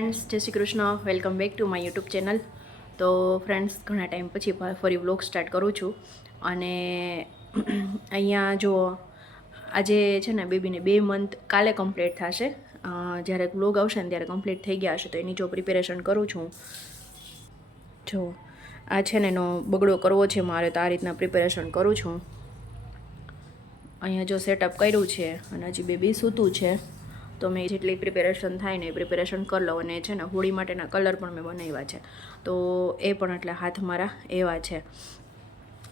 Friends જય Shri Krishna, welcome back to my YouTube channel. તો friends ઘણા ટાઈમ પછી ફરી વ્લોગ સ્ટાર્ટ કરું છું અને અહીંયા જો આજે છે ને બેબીને 2 મંથ કાલે કમ્પ્લીટ થશે. જ્યારે વ્લોગ આવશે ને ત્યારે કમ્પ્લીટ થઈ ગયા હશે. તો એની જો પ્રિપેરેશન કરું છું. જો આ છે ને એનો બગડો કરવો છે મારે, તો આ રીતના પ્રિપેરેશન કરું છું. અહીંયા જો સેટઅપ કર્યું છે અને હજી બેબી સૂતું છે. તો મેં જેટલી પ્રિપેરેશન થાય ને એ પ્રિપેરેશન કરી લઉં. અને છે ને હોળી માટેના કલર પણ મેં બનાવ્યા છે, તો એ પણ એટલે હાથ મારા એવા છે.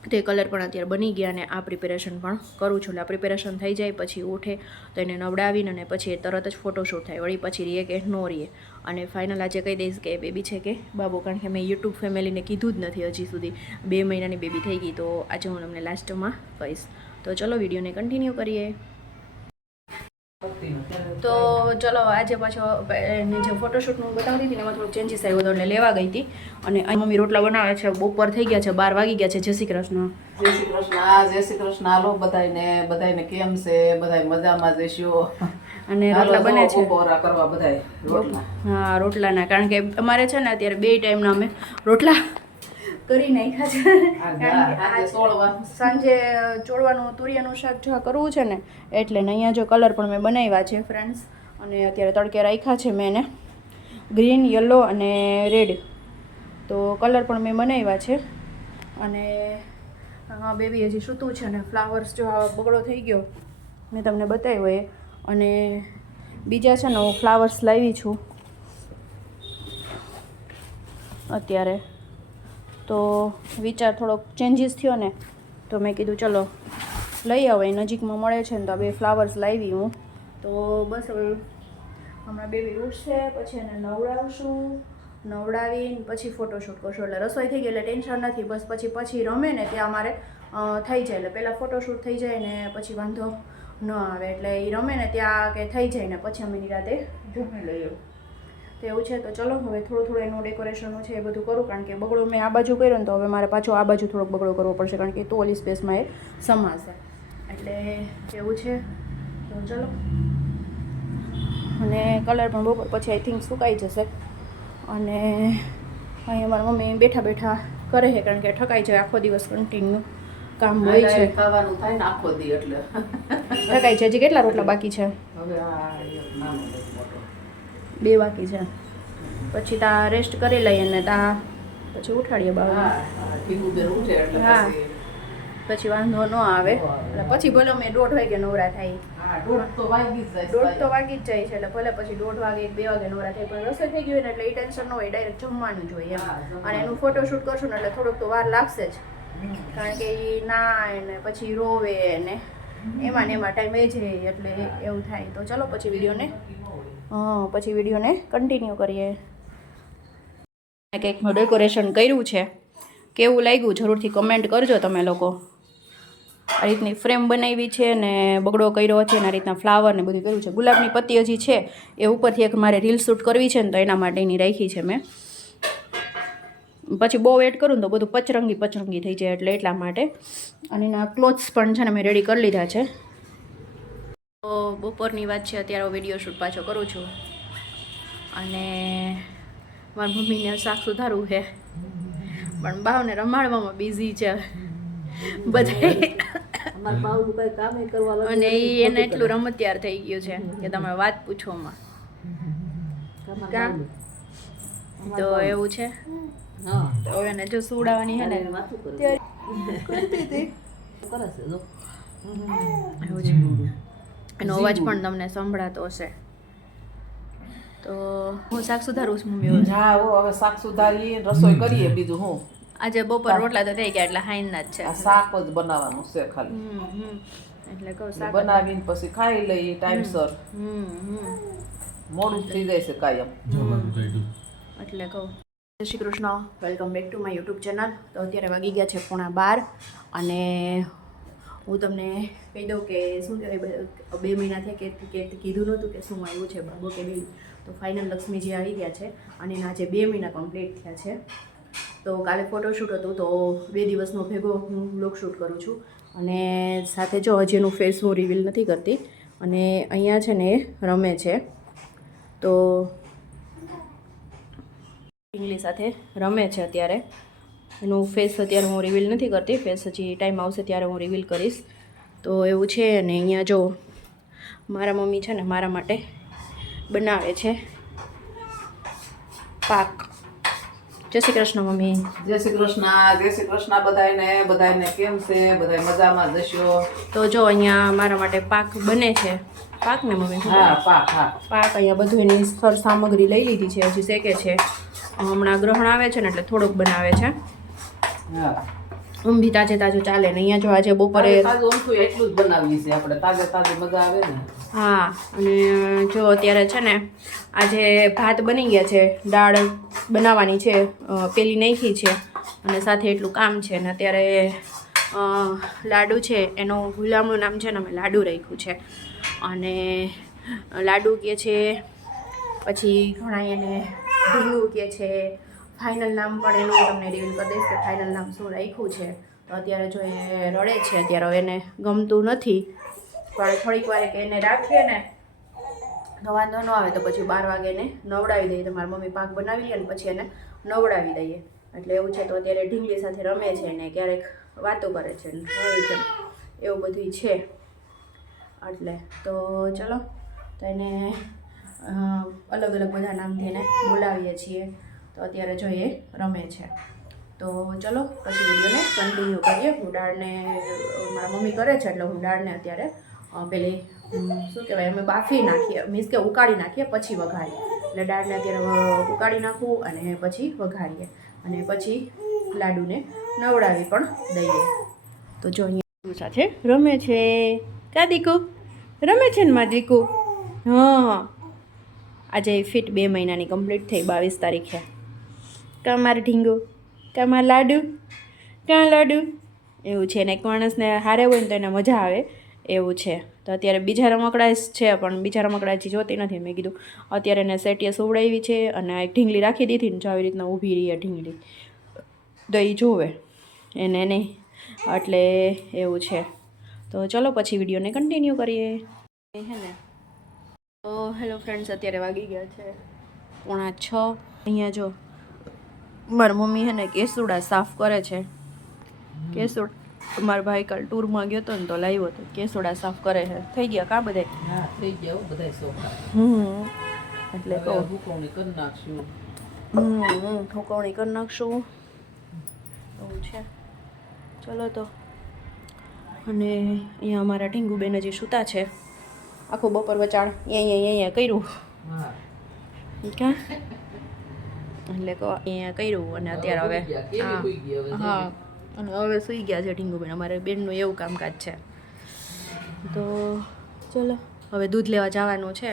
તો એ કલર પણ અત્યારે બની ગયા અને આ પ્રિપેરેશન પણ કરું છું. એટલે આ પ્રિપેરેશન થઈ જાય પછી ઉઠે તો એને નવડાવીને અને પછી એ તરત જ ફોટોશૂટ થાય. વળી પછી રીએ કે ન રીએ. અને ફાઇનલ આજે કહી દઈશ કે બેબી છે કે બાબુ, કારણ કે મેં યુટ્યુબ ફેમિલીને કીધું જ નથી હજી સુધી. 2 મહિનાની બેબી થઈ ગઈ. તો આજે હું તમને લાસ્ટમાં કહીશ. તો ચલો વિડીયોને કન્ટિન્યુ કરીએ. તો ચલો આજે પાછો એની જે ફોટોશૂટનું બતાવતી હતી ને એમાં થોડુંક ચેન્જીસ આવ્યો હતો એટલે લેવા ગઈ હતી. અને અહીં મમ્મી રોટલા બનાવે છે. બપોર થઈ ગયા છે, 12 વાગી ગયા છે. જય શ્રી કૃષ્ણ. જય શ્રી કૃષ્ણ. જય શ્રી કૃષ્ણ. હાલો બધાને કેમ છે? બધાય મજામાં જઈશું. અને રોટલા બને છે બપોરા કરવા બધાય રોટલા. હા, રોટલાના, કારણ કે અમારે છે ને અત્યારે 2 ટાઈમના અમે રોટલા કરી નાખ્યા છે. સાંજે ચોળવાનું તુરિયાનું શાક જો કરવું છે ને એટલે ને અહીંયા જો કલર પણ મેં બનાવ્યા છે ફ્રેન્ડ્સ. અને અત્યારે તડકે રાખ્યા છે મેં એને ગ્રીન, યલો અને રેડ. તો કલર પણ મેં બનાવ્યા છે. અને બેબી હજી સૂતું છે ને ફ્લાવર્સ જો આ બગડો થઈ ગયો મેં તમને બતાવ્યો એ. અને બીજા છે ને હું ફ્લાવર્સ લાવી છું અત્યારે. તો વિચાર થોડોક ચેન્જીસ થયો ને તો મેં કીધું ચલો લઈ આવે, નજીકમાં મળે છે ને તો આ 2 ફ્લાવર્સ લાવી હું. તો બસ હવે હમણાં બેબી ઉઠશે પછી એને નવડાવશું. નવડાવીને પછી ફોટોશૂટ કરશું. એટલે રસોઈ થઈ ગઈ એટલે ટેન્શન નથી. બસ પછી રમે ને ત્યાં અમારે થઈ જાય. એટલે પહેલાં ફોટોશૂટ થઈ જાય ને પછી વાંધો ન આવે. એટલે એ રમે ને ત્યાં કે થઈ જાય ને પછી અમે રાતે જમી લઈએ. તો એવું છે. તો ચલો હવે થોડું એનું ડેકોરેશનનું છે એ બધું કરું, કારણ કે બગડો મેં આ બાજુ કર્યો ને તો હવે મારે પાછો આ બાજુ થોડોક બગડો કરવો પડશે, કારણ કે તો ઓલી સ્પેસમાં એ સમાશે. એટલે એવું છે. તો ચલો. અને કલર પણ બપોર પછી આઈ થિંક સુકાઈ જશે. અને અહીં અમારા મમ્મી બેઠા કરે છે, કારણ કે ઠકાઈ જાય. આખો દિવસ કન્ટિન્યુ કામ હોય છે. ખાવાનું થાય ને આખો દી એટલે ઠકાઈ છે. હજી કેટલા રોટલા બાકી છે? હવે આ નાનો મોટો 2 બાકી છે. પછી તા રેસ્ટ કરી લઈએ ને તા પછી ઉઠાડીએ બાબા. હા, પછી વાંધો ન આવે. એટલે પછી ભલે મેં 1:30 વાગે નવરા થાય. 1:30 તો વાગી જ જાય. 1:30 તો વાગી જ જાય છે. એટલે ભલે પછી 1:30 વાગે 2 વાગે નવરા થાય. પણ રસોઈ થઈ ગઈ હોય ને એટલે એ ટેન્શન ન હોય. ડાયરેક્ટ જમવાનું જ હોય એમ. અને એનું ફોટોશૂટ કરશું ને એટલે થોડુંક તો વાર લાગશે જ, કારણ કે એ નાય ને પછી રોવે ને એમાં ટાઈમ એ જાય. એટલે એવું થાય. તો ચલો પછી વિડીયોને કન્ટિન્યુ કરીએ. કેકનું ડેકોરેશન કર્યું છે, કેવું લાગ્યું જરૂરથી કમેન્ટ કરજો તમે લોકો. આ રીતની ફ્રેમ બનાવી છે ને બગડો કર્યો છે ને આ રીતના ફ્લાવર ને બધું કર્યું છે. ગુલાબની પત્તી હજી છે એ ઉપરથી એક મારે રીલ શૂટ કરવી છે ને તો એના માટેની રાખી છે મેં. પછી બહુ એડ કરું ને તો બધું પચરંગી થઈ જાય એટલે એટલા માટે. અને એના ક્લોથ્સ પણ છે ને મેં રેડી કરી લીધા છે. તો બપોરની વાત છે, અત્યારે વિડીયો શૂટ પાછો કરું છું. અને મારી મમ્મીને શાક સુધારવું છે, પણ બાવને રમાડવામાં બિઝી છે બધા. અને એને એટલું રમતિયાર થઈ ગયું છે કે તમે વાત પૂછોમાં. તો એવું છે. તો એને જો સુવડાવવાની છે ને એવું છે. એનો અવાજ પણ તમને સંભળાતો હશે. તો હું શાક સુધારું છું મમ્મી. હા, હવે શાક સુધારીએ, રસોઈ કરીએ. બીજું હું આજે બપોર રોટલા તો થઈ ગયા એટલે હાઈના જ છે. શાક જ બનાવવાનું છે ખાલી. એટલે કહું શાક બનાવીને પછી ખાઈ લઈએ ટાઈમસર. મોડું થઈ જાય છે કાયમ. એટલે કહું જય Shri Krishna, welcome back to my YouTube channel. તો અત્યારે વાગી ગયા છે 12:15 અને હું તમને કહી દઉં કે શું કહેવાય, 2 મહિના થઈ કે કીધું નહોતું કે શું આવ્યું છે બાબો કે બેબી. તો ફાઇનલ લક્ષ્મીજી આવી ગયા છે અને એના આજે 2 મહિના કમ્પ્લીટ થયા છે. તો કાલે ફોટોશૂટ હતું તો 2 દિવસનો ભેગો હું વ્લોગ શૂટ કરું છું. અને સાથે જો હજી એનું ફેસ હું રિવીલ નથી કરતી. અને અહીંયા છે ને એ રમે છે. તો ઢીંગલી સાથે રમે છે અત્યારે. એનું ફેસ અત્યારે હું રિવીલ નથી કરતી, ફેસ હજી ટાઈમ આવશે ત્યારે હું રિવીલ કરીશ. તો એવું છે. અને અહીંયા જો મારા મમ્મી છે ને મારા માટે બનાવે છે પાક. જય શ્રી કૃષ્ણ મમ્મી. જય શ્રી કૃષ્ણ. જય શ્રી કૃષ્ણ બધાયને કેમ છે? બધાય મજામાં જશો? તો જો અહીંયા મારા માટે પાક બને છે. પાક ને મમ્મી? હા, પાક. હા, પાક. અહીંયા બધું એની સ્થળ સામગ્રી લઈ લીધી છે, હજી શેકે છે. હમણાં ગ્રહણ આવે છે ને એટલે થોડુંક બનાવે છે. હા, ઊંધી તાજે તાજું ચાલે ને. અહીંયા જો આજે બપોરે તાજું ઊંધું એટલું જ બનાવીએ છીએ આપણે. તાજે મજા આવે ને. હા. અને જો અત્યારે છે ને આજે ભાત બની ગયા છે, દાળ બનાવવાની છે, પેલી નાખી છે, અને સાથે એટલું કામ છે. ને અત્યારે લાડુ છે એનું ગુલામનું નામ છે ને અમે લાડુ રાખ્યું છે. અને લાડુ કહે છે, પછી ઘણા એને ઢીંગું કહે છે. ફાઇનલ નામ પણ એનું તમને રિવીલ કરી દઈશ કે ફાઇનલ નામ શું રાખ્યું છે. તો અત્યારે જો એ રડે છે, અત્યારે હવે એને ગમતું નથી. પણ થોડીક વાર કે એને રાખીએ ને તો વાંધો ન આવે, તો પછી 12 વાગે એને નવડાવી દઈએ. તો મારી મમ્મી પાક બનાવી લે ને પછી એને નવડાવી દઈએ. એટલે એવું છે. તો અત્યારે ઢીંગલી સાથે રમે છે ને ક્યારેક વાતો કરે છે, એવું બધું છે. એટલે તો ચલો, તો એને અલગ અલગ બધા નામથી એને બોલાવીએ છીએ. તો અત્યારે જો એ રમે છે. તો ચલો પછી વિડીયોને કન્ટિન્યુ કરીએ. હું દાળને મારા મમ્મી કરે છે એટલે હું દાળને અત્યારે પેલી શું કહેવાય અમે બાફી નાખીએ, મીન્સ કે ઉકાળી નાખીએ પછી વઘારીએ. એટલે દાળને અત્યારે ઉકાળી નાખવું અને પછી વઘારીએ અને પછી લાડુને નવડાવી પણ દઈએ. તો જો અહીંયા સાથે રમે છે. કા દીકુ રમે છે ને માં દીકુ? હા, આજે ફિટ 2 મહિનાની કમ્પ્લીટ થઈ 22 તારીખે. કા મારું ઢીંગુ, કા મારું લાડુ, કાં લાડુ. એવું છે. ને એક માણસને હારે હોય ને તો એને મજા આવે એવું છે. તો અત્યારે બીજા રમકડા છે પણ બીજા રમકડા હજી જોતી નથી. મેં કીધું અત્યારે એને સેટીએ સુવડાવી છે અને એક ઢીંગલી રાખી દીધી ને જો આવી રીતના ઊભી રહી ઢીંગલી, તો એ જોવે એને નહીં. એટલે એવું છે. તો ચલો પછી વિડીયોને કન્ટિન્યુ કરીએ. હે ને તો હેલો ફ્રેન્ડ્સ, અત્યારે વાગી ગયા છે 6:45. અહીંયા જો મારા મમ્મી હે ને કેસુડા સાફ કરે છે. કેસુડા મારા ભાઈ કાલ ટૂરમાં ગયો હતો ને તો લાવ્યો હતો. કેસુડા સાફ કરે છે. થઈ ગયા કા બધા? હા, થઈ ગયા બધાય સોફા. એટલે કહું હુકવણી કરી નાખશું. હુકવણી કરી નાખશું. એવું છે. ચલો તો. અને અહીંયા અમારા ઢીંગુબેન હજી સૂતા છે. આખું બપોર વચાળ અહીંયા કર્યું. હા, ક્યાં એટલે કહો અહીંયા કર્યું. અને અત્યારે હવે હા, અને હવે સૂઈ ગયા છે ઢીંગુબેન. અમારે બેનનું એવું કામકાજ છે. તો ચલો હવે દૂધ લેવા જવાનું છે.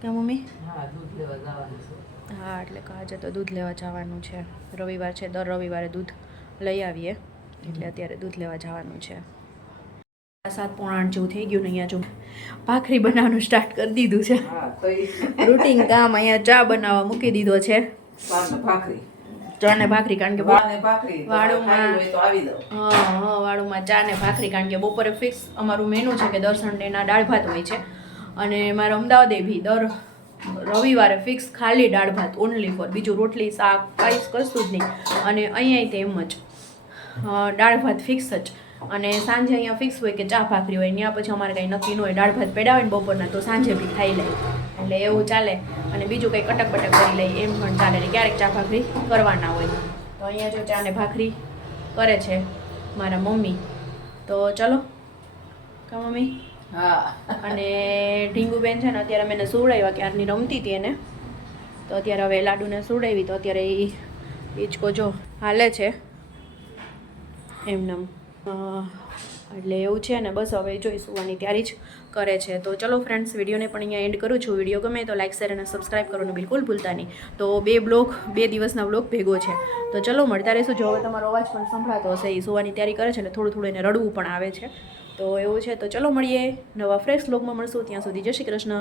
ક્યાં મમ્મી? હા, દૂધ લેવા જવાનું છે. હા, એટલે આજે તો દૂધ લેવા જવાનું છે. રવિવાર છે, દર રવિવારે દૂધ લઈ આવીએ. એટલે અત્યારે દૂધ લેવા જવાનું છે. 7:45 જેવું થઈ ગયું ને અહીંયા જો ભાખરી બનાવવાનું સ્ટાર્ટ કરી દીધું છે. હા, તો રૂટીન કામ. અહીંયા ચા બનાવવા મૂકી દીધો છે. ભાખરી, ચા ને ભાખરી, કારણ કે ભાખરી વાળુમાં તો આવી દો. હા, વાળુમાં ચા ને ભાખરી, કારણ કે બપોરે ફિક્સ અમારું મેનુ છે કે દર સન્ડેના દાળ ભાત હોય છે. અને મારા અમદાવાદે બી દર રવિવારે ફિક્સ ખાલી દાળ ભાત ઓનલી ફોર, બીજું રોટલી શાક કાંઈ કશું જ નહીં. અને અહીંયા તેમ જ દાળ ભાત ફિક્સ જ. અને સાંજે અહીંયા ફિક્સ હોય કે ચા ભાખરી હોય. ત્યાં પછી અમારે કંઈ નક્કી ન હોય. દાળ ભાત પડ્યા હોય ને બપોરના તો સાંજે બી ખાઈ લે. એટલે એવું ચાલે. અને બીજું કંઈ કટક બટક કરી લઈએ એમ પણ ચાલે. ને ક્યારેક ચા ભાખરી કરવાના હોય. તો અહીંયા જો ચા ને ભાખરી કરે છે મારા મમ્મી. તો ચલો કા મમ્મી? હા. અને ઢીંગુબેન છે ને અત્યારે મેં એને સુવડાવ્યા, ક્યારની રમતી હતી એને. તો અત્યારે હવે લાડુને સુવડાવી. તો અત્યારે એ હિંચકો જો હાલે છે એમનેમ. એટલે એવું છે ને બસ હવે જોઈ સુવાની તૈયારી જ કરે છે. તો ચલો ફ્રેન્ડ્સ, વિડીયોને પણ અહીંયા એન્ડ કરું છું. વિડીયો ગમે તો લાઈક શેર અને સબસ્ક્રાઈબ કરવાનું બિલકુલ ભૂલતા નહીં. તો 2 દિવસના બ્લોગ ભેગો છે. તો ચલો મળતા રહીશું. જો હવે તમારો અવાજ પણ સંભળાતો હશે. એ સુવાની તૈયારી કરે છે ને થોડું એને રડવું પણ આવે છે. તો એવું છે. તો ચલો મળીએ નવા ફ્રેશ બ્લોગમાં મળશું. ત્યાં સુધી જય શ્રી કૃષ્ણ.